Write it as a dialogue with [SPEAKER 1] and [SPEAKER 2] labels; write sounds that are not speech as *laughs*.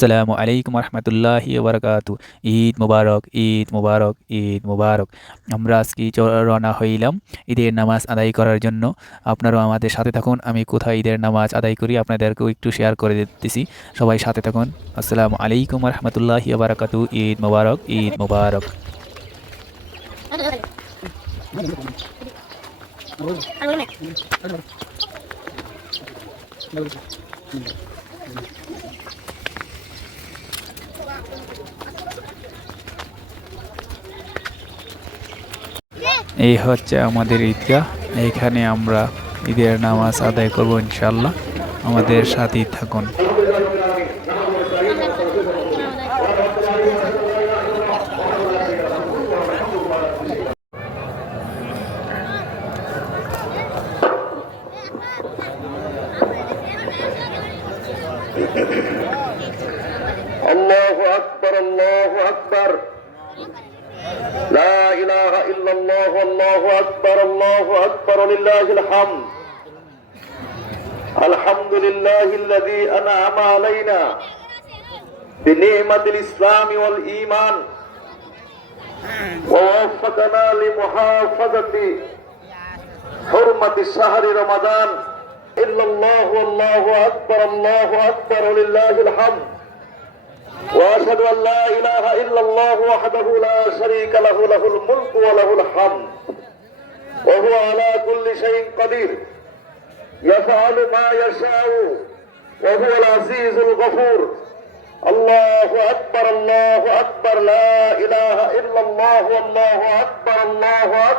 [SPEAKER 1] আসসালামু আলাইকুম রহমতুল্লাহ বারকাতু ঈদ মুবারক ঈদ মুবারক ঈদ মুবারক। আমরা আজকে রওনা হইলাম ঈদের নামাজ আদায় করার জন্য। আপনারাও আমাদের সাথে থাকুন। আমি কোথায় ঈদের নামাজ আদায় করি আপনাদেরকেও একটু শেয়ার করে দিতেছি। সবাই সাথে থাকুন। আসসালামু আলাইকুম রহমতুল্লাহ বারকাতু ঈদ মুবারক ঈদ মুবারক। এই হচ্ছে আমাদের ঈদগাহ। এইখানে আমরা ঈদের নামাজ আদায় করব ইনশাল্লাহ আমাদের সাথেই থাকুন। *laughs*
[SPEAKER 2] الله أكبر الله أكبر لا إله إلا الله الله أكبر الله أكبر لله الحمد الحمد لله الذي أنعم علينا بنعمة الإسلام والإيمان ووفقنا لمحافظة حرمة شهر رمضان إلا الله والله أكبر الله أكبر لله الحمد وأشهد أن لا إله إلا الله وحده لا شريك له له الملك وله الحمد. وهو على كل شيء قدير. يفعل ما يشاء وهو العزيز الغفور. الله أكبر الله أكبر لا إله إلا الله والله أكبر الله أكبر.